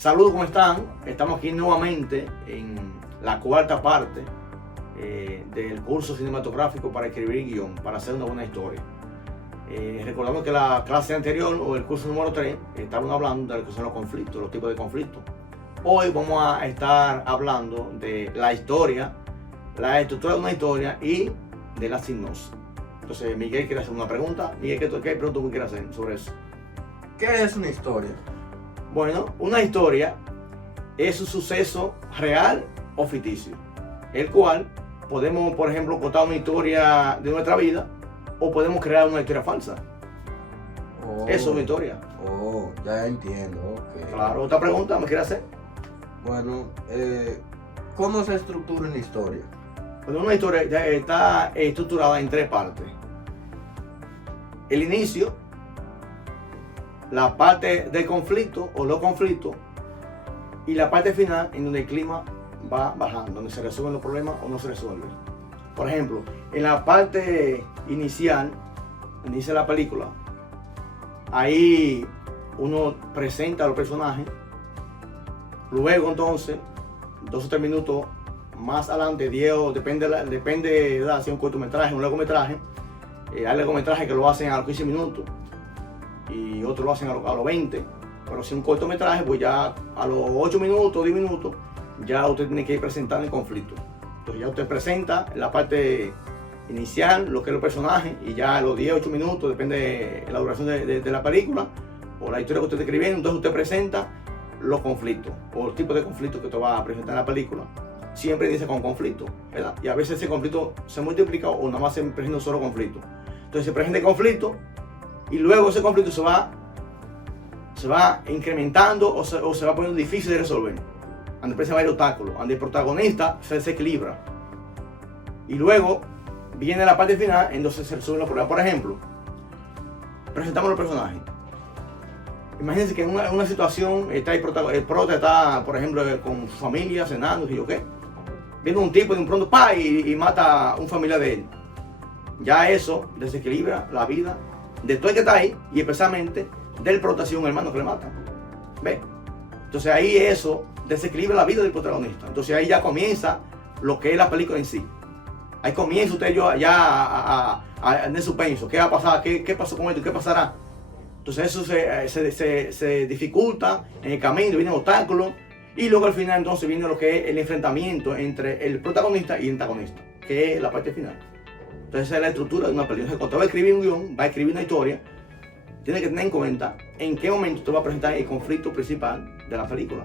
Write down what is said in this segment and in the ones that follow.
Saludos, ¿cómo están? Estamos aquí nuevamente en la cuarta parte del curso cinematográfico para escribir guión, para hacer una buena historia. Recordamos que la clase anterior, o el curso número 3, estaban hablando de lo que son los conflictos, los tipos de conflictos. Hoy vamos a estar hablando de la historia, la estructura de una historia y de la sinopsis. Entonces, Miguel quiere hacer una pregunta. Miguel, ¿qué pregunta tú quieres hacer sobre eso? ¿Qué es una historia? Bueno, una historia es un suceso real o ficticio, el cual podemos, por ejemplo, contar una historia de nuestra vida o podemos crear una historia falsa. Oh, Eso es una historia. Oh, ya entiendo, ok. Claro, otra pregunta me quiere hacer. Bueno, ¿cómo se estructura una historia? Bueno, una historia ya está estructurada en 3 partes. El inicio, la parte del conflicto o los conflictos y la parte final en donde el clima va bajando, donde se resuelven los problemas o no se resuelven. Por ejemplo, en la parte inicial, inicia la película, ahí uno presenta a los personajes, luego entonces, 2 o 3 minutos más adelante, 10 o depende de si es un cortometraje o un largometraje, hay largometrajes que lo hacen a los 15 minutos y otros lo hacen a los 20, pero si es un cortometraje, pues ya a los 8 minutos, 10 minutos, ya usted tiene que ir presentando el conflicto. Entonces ya usted presenta en la parte inicial lo que es los personajes y ya a los 10, 8 minutos, depende de la duración de la película o la historia que usted está escribiendo, entonces usted presenta los conflictos o el tipo de conflictos que usted va a presentar en la película. Siempre dice con conflicto, ¿verdad? Y a veces ese conflicto se multiplica o nada más se presenta un solo conflicto. Entonces se presenta el conflicto y luego ese conflicto se va incrementando o se va poniendo difícil de resolver. Donde empieza a haber obstáculos, donde el protagonista se desequilibra. Y luego viene la parte final, entonces se resuelven los problemas. Por ejemplo, presentamos los personajes. Imagínense que en una situación está el prota está, por ejemplo, con su familia cenando, y yo qué. Viene un tipo de un pronto y mata a un familiar de él. Ya eso desequilibra la vida de todo el que está ahí y especialmente del prota, si un hermano que le mata. ¿Ve? Entonces ahí eso desequilibra la vida del protagonista. Entonces ahí ya comienza lo que es la película en sí. Ahí comienza usted ya en el suspenso. ¿Qué va a pasar? ¿Qué pasó con esto? ¿Qué pasará? Entonces eso se dificulta en el camino, vienen obstáculos. Y luego al final entonces viene lo que es el enfrentamiento entre el protagonista y el antagonista, que es la parte final. Entonces esa es la estructura de una película. Entonces, cuando va a escribir un guión, va a escribir una historia, tiene que tener en cuenta en qué momento usted va a presentar el conflicto principal de la película.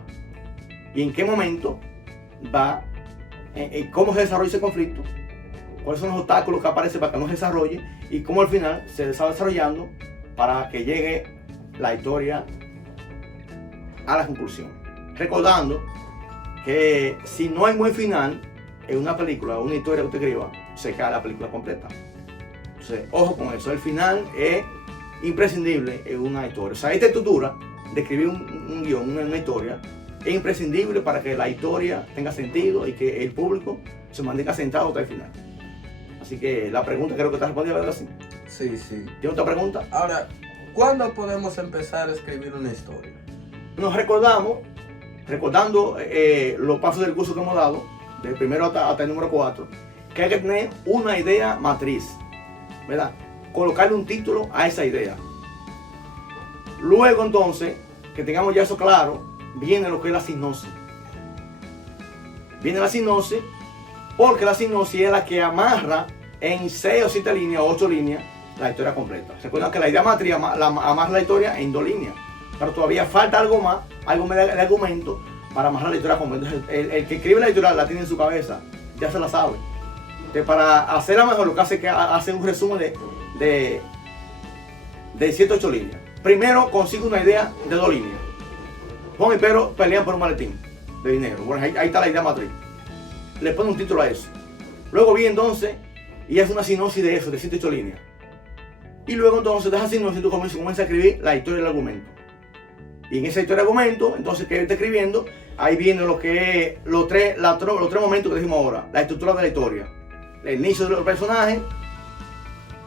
Y en qué momento cómo se desarrolla ese conflicto, cuáles son los obstáculos que aparecen para que no se desarrolle y cómo al final se está desarrollando para que llegue la historia a la conclusión. Recordando que si no hay buen final en una película o una historia que usted escriba, se cae la película completa. Entonces, ojo con eso, el final es imprescindible en una historia. O sea, esta estructura de escribir un guión, una historia, es imprescindible para que la historia tenga sentido y que el público se mantenga sentado hasta el final. Así que la pregunta creo que está respondida, ¿verdad? Sí. Sí. ¿Tiene otra pregunta? Ahora, ¿cuándo podemos empezar a escribir una historia? Nos recordando los pasos del curso que hemos dado, del primero hasta el número 4, que hay que tener una idea matriz, ¿verdad? Colocarle un título a esa idea. Luego entonces, que tengamos ya eso claro, viene lo que es la sinopsis. Viene la sinopsis, porque la sinopsis es la que amarra en 6 o 7 líneas o 8 líneas la historia completa. Recuerden que la idea matriz amarra la historia en 2 líneas, pero todavía falta algo más, algo de argumento para amarrar la historia completa. El que escribe la historia la tiene en su cabeza, ya se la sabe. Entonces, para hacerla mejor, lo que hace es que hace un resumen de 7 o 8 líneas. Primero consigue una idea de 2 líneas. Juan y Pedro pelean por un maletín de dinero. Bueno, ahí está la idea matriz. Le pone un título a eso. Luego viene entonces y hace una sinopsis de eso, de 7 o 8 líneas. Y luego entonces de esa sinopsis tú comienzas a escribir la historia del argumento. Y en esa historia del argumento, entonces que está escribiendo, ahí viene lo que es los tres momentos que dijimos ahora. La estructura de la historia. El inicio de los personajes,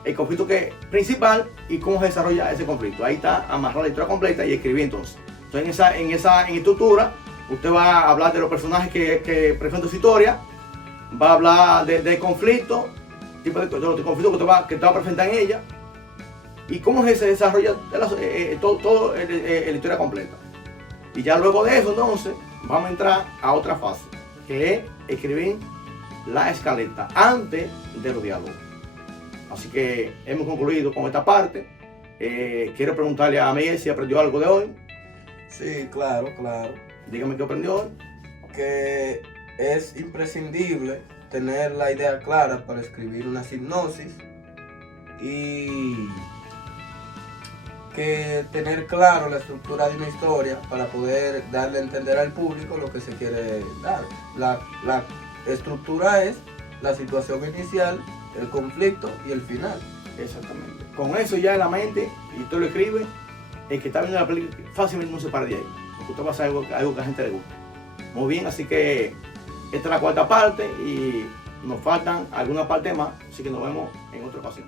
el conflicto principal y cómo se desarrolla ese conflicto. Ahí está amarrar la historia completa y escribir entonces. Entonces en esa estructura usted va a hablar de los personajes que presentan su historia, va a hablar de conflictos, tipo de los conflictos que te va a presentar en ella y cómo se desarrolla todo la historia completa. Y ya luego de eso entonces vamos a entrar a otra fase, que es escribir la escaleta antes de los diálogos. Así que hemos concluido con esta parte. Quiero preguntarle a Miguel si aprendió algo de hoy. Sí, claro. Dígame qué aprendió hoy. Que es imprescindible tener la idea clara para escribir una sinopsis y que tener claro la estructura de una historia para poder darle a entender al público lo que se quiere dar. La estructura es la situación inicial, el conflicto y el final. Exactamente. Con eso ya en la mente, y usted lo escribe, el que está viendo la película fácilmente no se para de ahí. Porque usted va a hacer algo que a la gente le gusta. Muy bien, así que esta es la cuarta parte y nos faltan algunas partes más, así que nos vemos en otra ocasión.